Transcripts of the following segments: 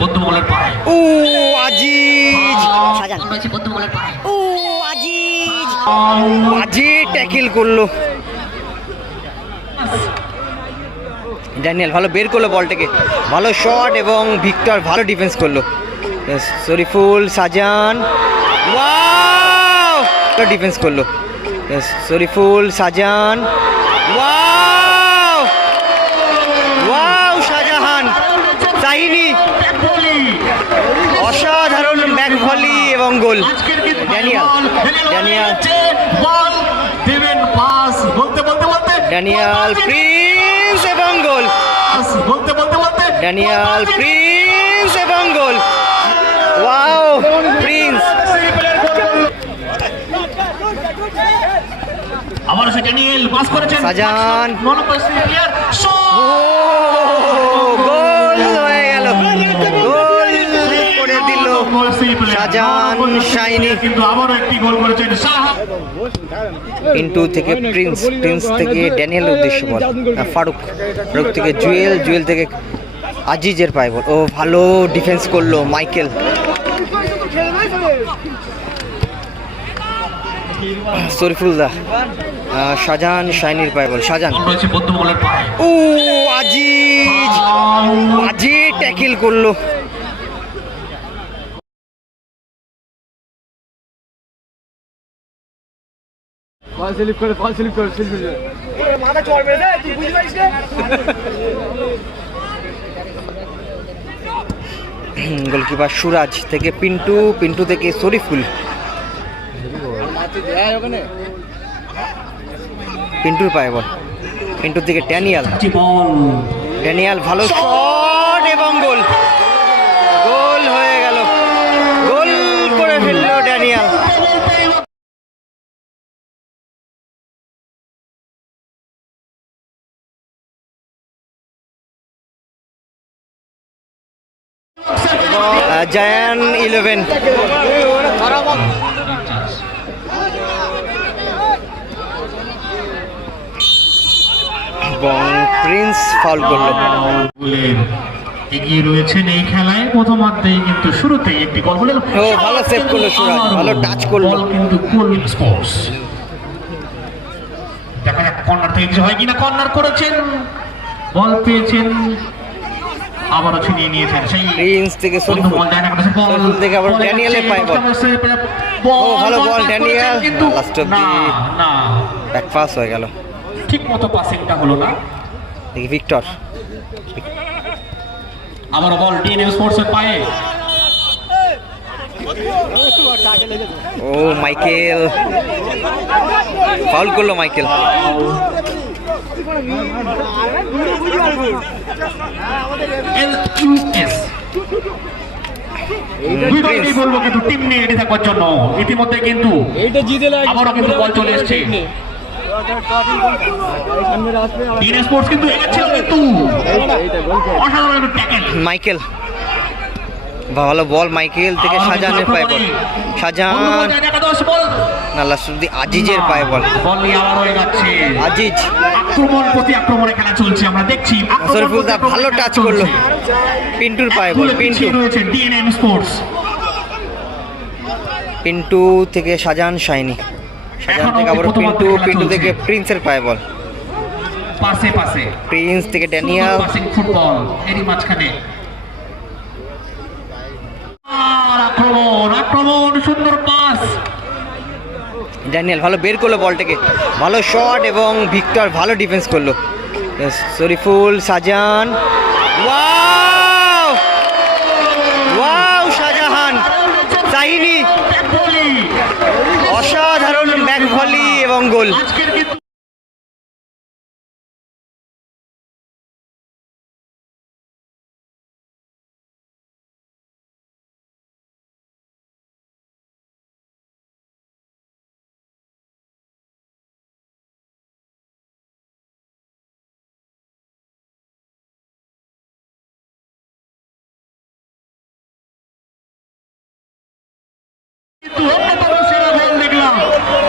বদ্ধমূলের ও আজিজ। পায়ে ও আজিজ। বাজে ট্যাকেল করল। ড্যানিয়েল ভালো বের করল বলটাকে। ভালো শট এবং ভিক্টর ভালো ডিফেন্স করল। শরীফুল সাজান। ওয়াও! ডিফেন্স করল। শরীফুল সাজান। ওয়াও ওয়াও শাহজাহান সাইনি অসাধারণ ব্যাক ভলি এবং গোল। ড্যানিয়াল। ড্যানিয়াল। প্রিন্স এবং গোল। ড্যানিয়াল প্রিন্স এবং গোল। ওয়াও প্রিন্স আবার সে ড্যানিয়েল পাস করেছেন সাজান। নন প্লেয়ার ও শাইনি কিন্তু আবারও একটি গোল করেছেন শাহ। পিন্টু থেকে প্রিন্স প্রিন্স থেকে ড্যানিয়েলের উদ্দেশ্য বল ফারুক ফারুক থেকে জুয়েল জুয়েল থেকে আজিজের পায় বল। ও ভালো ডিফেন্স করল মাইকেল। শরীফুলদা আহ, শাহজাহান শাইনির পায় বল। শাহজাহান। ও আজিজ! আজিজ ট্যাকেল করল। ফল স্লিপ করে ফল স্লিপ করে স্লিপ করে গোলকিপার সুরাজ থেকে পিন্টু পিন্টু থেকে শরীফুল। পিন্টুর পায় বল। পিন্টুর থেকে ট্যানিয়াল ট্যানিয়াল ভালো শট জায়ান ইলেভেন এবং প্রিন্স ফাউল করল এগিয়ে রয়েছেন এই খেলায়। প্রথমার্ধেই কিন্তু শুরুতেই একটি গোল হলেন। ও, ভালো save করল সুরাজ, ভালো touch করল। কিন্তু গোল স্পোর্টস দেখা যাক কর্নার থেকে হয় কিনা। কর্নার করেছেন বল পেয়েছেন আবারও ছিনিয়ে নিয়েছেন। সেই প্রিন্স থেকে শরীফুল শরীফুল থেকে আবার বলে ড্যানিয়েলের পায় বল ও, ভালো বল, ড্যানিয়েল। Last না না। ব্যাক পাস হয়ে গেল। ঠিক মতো পাসিংটা হলো না। দেখি ভিক্টর আবার বল ডিএনএম স্পোর্টসের পায়ে। ও মাইকেল ফাউল করল মাইকেল এল ইউএস বলব কিন্তু টিম নিয়ে রেডি থাকবার জন্য। ইতিমধ্যে কিন্তু এইটা জিতে আবারও কিন্তু বল চলে এসছে। স্পোর্টস কিন্তু এগোচ্ছে কিন্তু। অসাধারণ ট্যাকেল মাইকেল। ভালো বল মাইকেল থেকে পায়। বল। শাহজাহান না আজিজের পায় বল। বল নিয়ে আবার যাচ্ছে। আজিজ। আক্রমণ প্রতি আক্রমণে খেলা চলছে আমরা দেখছি। দা ভালো টাচ করল। পিন্টুর পায় বল পিন্টু। রয়েছে ডিএনএম স্পোর্টস পিন্টু থেকে শাহজাহান শাইনি। শাহজাহান থেকে আবার পিন্টু পিন্টু থেকে প্রিন্সের পায়ে বল। পাশে পাশে। প্রিন্স থেকে ড্যানিয়াল। ফুটবল এরই মাঝখানে। আক্রমণ আক্রমণ সুন্দর ড্যানিয়েল ভালো বের করল বলটাকে। ভালো শট এবং ভিক্টর ভালো ডিফেন্স করল। শরীফুল সাজান ওয়াও ওয়াও শাহজাহান। অসাধারণ ব্যাক ভলি এবং গোল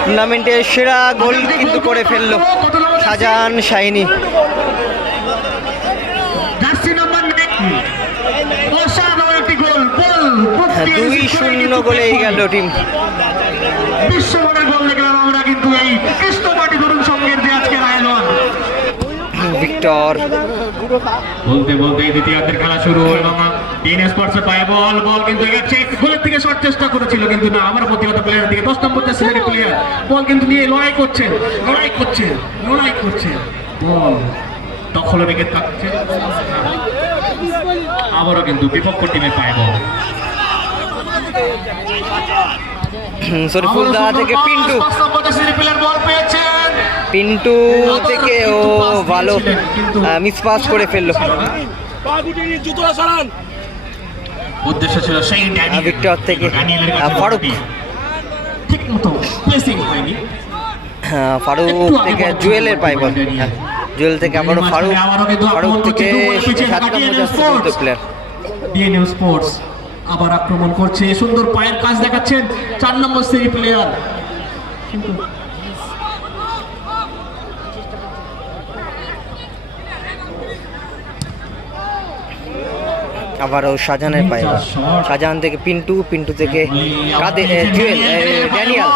টুর্নামেন্টে সেরা গোল কিন্তু করে ফেলল সাজান শাহিনী হ্যাঁ, দুই শূন্য গোলে গেল টিম। বিশ্বমানের গোল দেখলাম আমরা কিন্তু এই কৃষ্ণপাটি ধরুন সঙ্গের যে আজকের আয়োজন। ভিক্টর। বলতে বলতে দ্বিতীয়ার্ধের খেলা শুরু এবং তিন স্পর্শে পায় বল বল কিন্তু এগোচ্ছে। গোলের থেকে শট চেষ্টা করেছিল কিন্তু না আমার প্রতিগত প্লেয়ার দিকে। দশ নম্বর সিলেটি প্লেয়ার বল কিন্তু নিয়ে লড়াই করছে লড়াই করছে লড়াই করছে। বল। দখলে রেখে থাকছে। আবারও কিন্তু বিপক্ষ টিমে পায় বল। শরীফুল দা থেকে পিন্টু। প্লেয়ার বল পেয়েছেন পিন্টু থেকে ও ভালো মিস পাস করে ফেলল। উদ্দেশ্য ছিল সেই ভিক্টর থেকে, ফারুক। হ্যাঁ, ফারুক থেকে জুয়েলের পাই বল। হ্যাঁ, জুয়েল থেকে আবারও ফারুক ফারুক থেকে সাত নম্বর প্লেয়ার ডিএনএম স্পোর্টস আবার আক্রমণ করছে সুন্দর পায়ের কাজ দেখাচ্ছেন চার নম্বর সেই প্লেয়ার আবারও শাহজাহানের পায়ে শাহজাহান থেকে পিন্টু পিন্টু থেকে Kader Jewel Daniel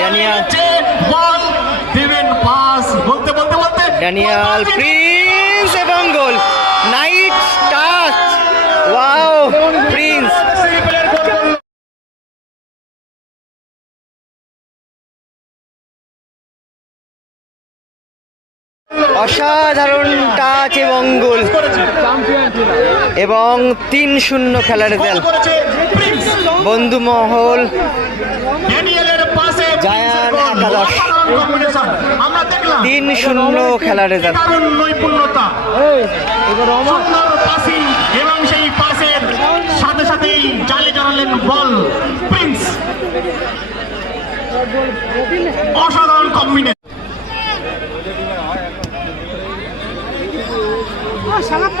Daniel Daniel Prince এবং গোল নাইট অসাধারণ টাচ এবং গোল এবং তিন শূন্য খেলার রেজাল্ট। বন্ধু মহল তিন শূন্য খেলার নৈপুণ্যতা এবং সেই অসাধারণ কম্বিনেশন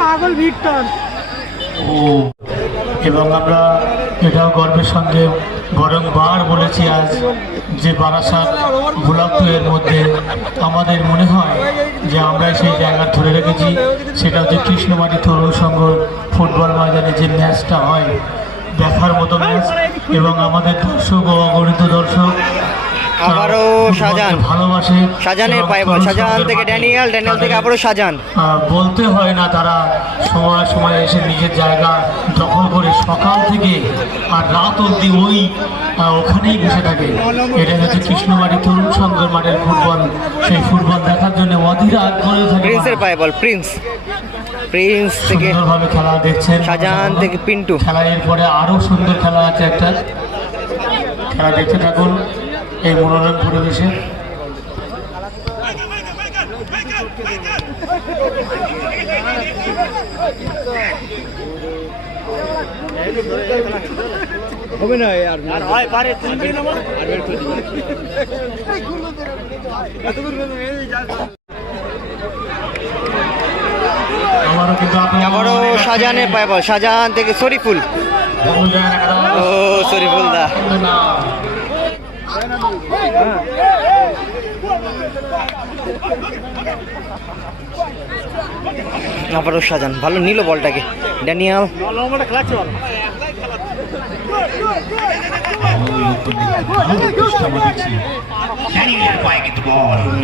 পাগল ভিক্টর। এবং আমরা এটাও গর্বের সঙ্গে বরংবার বলেছি আজ যে বারাসাত এর মধ্যে আমাদের মনে হয় যে আমরা সেই জায়গা ধরে রেখেছি। সেটা হচ্ছে কৃষ্ণমাটি তরুণ ফুটবল ময়দানে যে ম্যাচটা হয়, দেখার মতো ম্যাচ। এবং আমাদের দর্শক ও অগণিত দর্শক আবারও শাহজাহান। ভালোবাসে শাহজাহানের পাই বল শাহজাহান থেকে ড্যানিয়াল ড্যানিয়াল থেকে আবারও শাহজাহান বলতে হয় না তারা সময় সময় এসে নিজের জায়গা দখল করে সকাল থেকে আর রাত অবধি ওই ওখানেই বসে থাকে। এটা হচ্ছে কৃষ্ণবাড়ি তরুণ সংঘের মাঠের ফুটবল। সেই ফুটবল দেখার জন্য অধীরা আগ্রহী থাকে প্রিন্সের বল প্রিন্স প্রিন্স থেকে সুন্দরভাবে খেলা দেখছেন। শাহজাহান থেকে পিন্টু খেলা এরপরে আরও সুন্দর খেলা আছে একটা। খেলা দেখতে থাকুন। এই মনোরম পরিবেশে হবে না আর আর হয় পারে আমারও কিন্তু আপনার আবারও শাহজাহানের পাই বল শাহজাহান থেকে শরীফুল। ও শরীফুল দা। আবারও শাহজাহান ভালো নিল বলটাকে। ড্যানিয়াল।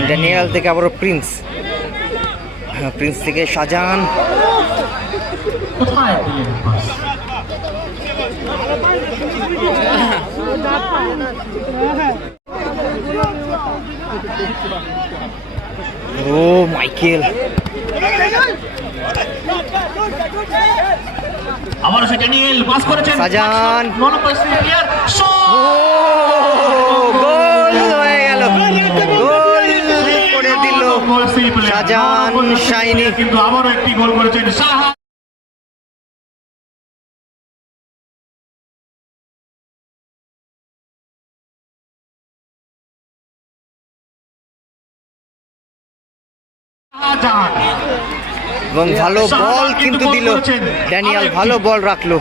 ড্যানিয়াল থেকে আবারও প্রিন্স। হ্যাঁ, প্রিন্স থেকে কোথায় দিলেন পাস? ও মাইকেল আবার সে ড্যানিয়েল পাস করেছেন। মনোপরিস্থিতি গোল হয়ে গেল। গোল করে দিল। শাহজাহান শাইনি কিন্তু আবারও একটি গোল করেছেন সাহা এবং ভালো বল কিন্তু দিল। ড্যানিয়াল ভালো বল রাখল।